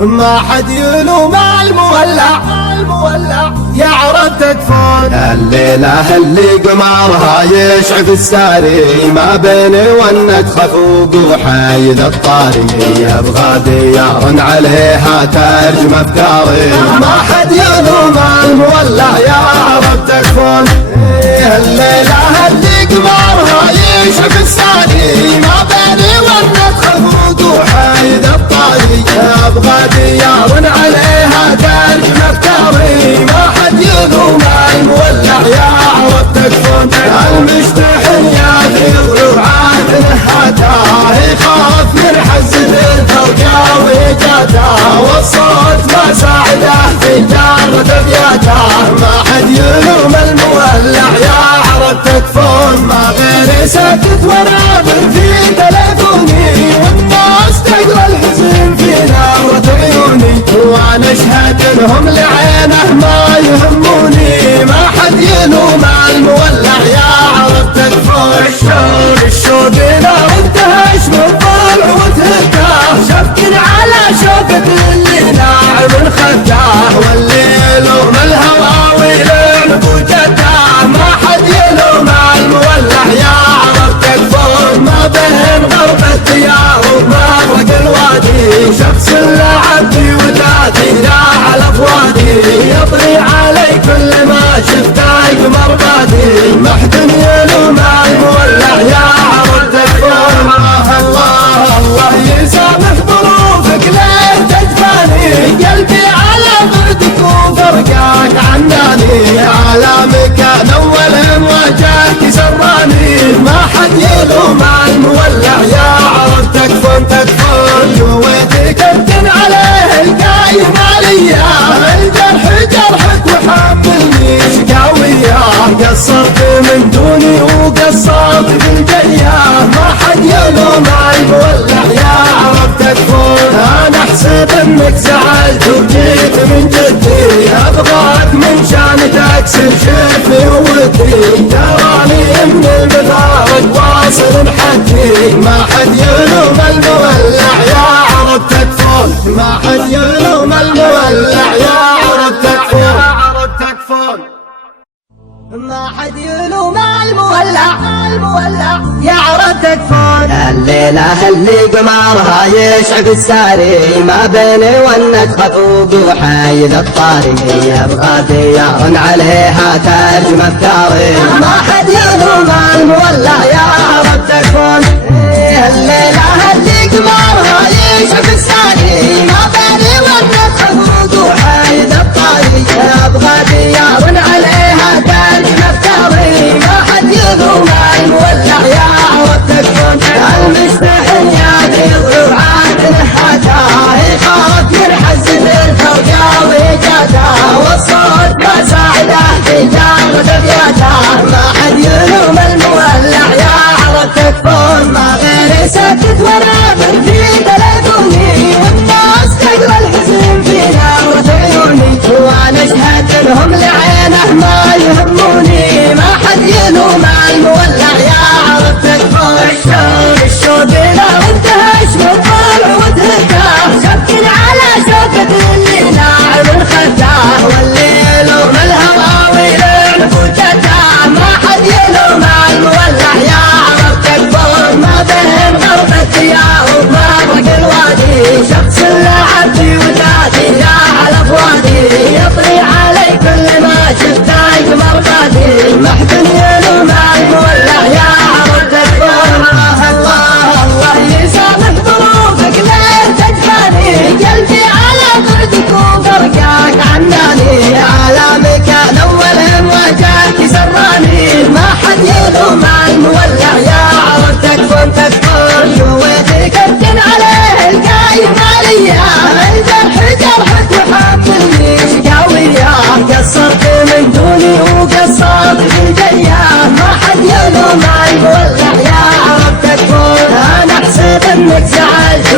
ما حد يلوم المولع يعرف تكفون. الليلة اللي قمرها يشعف الساري ما بيني وانك خفوق وحايد الطاري يبغى ديار عليها ترجم افكاري. ما حد يلوم المولع يعرف تكفون. الليلة اللي قمرها يشعف الساري ما بيني وانك خفوق وحايد الطاري يبغى ديار عليها ترجم افكاري. ما حد يلوم المولع يعرف تكفون. المشتحن ياخذ رعاه نهاته يخاف من حزن الفوجة وجاته والصوت ما ساعده في جارة ابياته. ما حد يلوم المولع يعرف تكفون. ما غير ساكت وناظر في تلفوني والناس تقرا الحزن في نظرة عيوني وانا اشهد انهم لعينه ما يهموني. ما حد يلوم المولع يعرف تكفون. الشوق نار انتهش من طلع وتهكاه شبك على شوكة اللي ناعم خداه واللي يلوم الهوى ويلعن بوجته. ما حد يلوم المولع يعرف تكفون. ما بين غرب الديار ومغرق الوادي شخص لعبي وذاتي لا على فوادي يطري علي كل ما شفته قمر بادي. ما حد يلوم المولع يعرف تكفون. الله يسامح ظروفك ليه تجفاني قلبي على بعدك وفرقاك عناني على مكان اول مواجهك سراني. ما حد يلوم المولع يعرف تكفون. جويتي كابتن عليه القايم عليا الجرح جرحك وحملني شقاوية قصرت من دوني وقصرت في الجية. ما حد يلوم المولع يعرف تكفون. انا احسب انك زعلت وجيت من جدي ابغاك من شان تكسر شفي ودي تراني من المفارق واصل حدي. ما حد يلوم المولع يعرف تكفون. ما حد يلوم المولع يعرف تكفون. ما حد يلوم المولع يعرف تكفون. الليلة اللي قمرها يشعف الساري ما بيني وانك خطوب وحايد الطاري يبغى ديار عليها ترجم افكاري. ما حد يلوم المولع يعرف تكفون. الليلة اللي قمرها يشعف الساري ما بيني وانك خطوب وحايد الطاري يبغى ديار عليها ترجم افكاري. ما حد يلوم المولع يعرف تكفون. المستحن ياخذ رعاه نهاته يخاف من حزن الفوجة وجاته والصوت ما ساعده في جارة ابياته. ما حد يلوم المولع يعرف تكفون. ما غير ساكت وناظر في تلفوني والناس تقرا الحزن في نظرة عيوني وانا اشهد انهم لعينه ما يهموني. ما حد يلوم المولع يعرف تكفون. الشوق نار انتهش من طلع وتهكاه شبك على شوكة اللي ناعم خداه واللي يلوم الهوى ويلعن بوجته. ما حد يلوم المولع يعرف تكفون. ما بين غرب الديار ومغرق الوادي شخص لعبي وذاتي لا على فوادي يطري علي كل ما شفته قمر بادي. ما حد يلوم المولع يعرف تكفون. الله يسامح ظروفك ليه تجفاني قلبي على بعدك وفرقاك عناني على مكان اول مواجهك سراني. ما حد يلوم المولع يعرف تكفون. جويتي كابتن عليه القايم عليا الجرح جرحك وحملني شقاوية قصرت من دوني وقصرت في الجية. ما حد يلوم المولع يعرف تكفون. انا احسب انك زعلت